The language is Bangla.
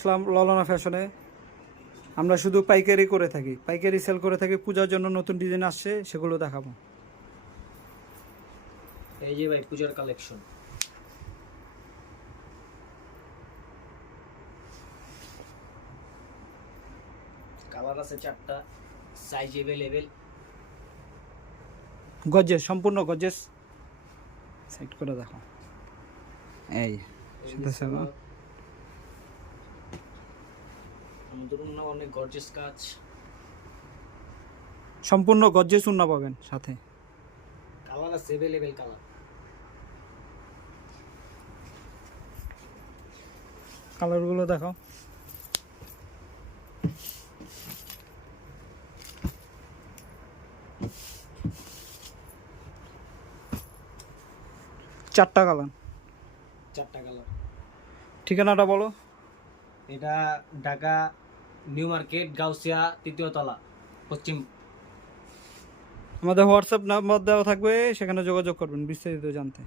আসলাম ললনা ফ্যাশনে। আমরা শুধু পাইকারি করে থাকি, পাইকারি সেল করে থাকি। পূজার জন্য নতুন ডিজাইন আসছে, সেগুলো দেখাবো। এই যে ভাই পূজার কালেকশন, কালার আছে 4টা, সাইজ अवेलेबल। গর্জেস, সম্পূর্ণ গর্জেস। সেট করে দেখো। এই সাথে সাথে আমাদের উন্না অনেক গর্জিয়াস কাজ, সম্পূর্ণ গর্জেস উন্না পাবেন সাথে। কালার আছে अवेलेबल কালার। কালারগুলো দেখো। চারটা কালার। 4টা কালার। ঠিকানাটা বলো। এটা ঢাকা নিউ মার্কেট, গাউসিয়া, 3য় তলা, পশ্চিম। আমাদের হোয়াটসঅ্যাপ নাম্বার দেওয়া থাকবে, সেখানে যোগাযোগ করবেন বিস্তারিত জানতে।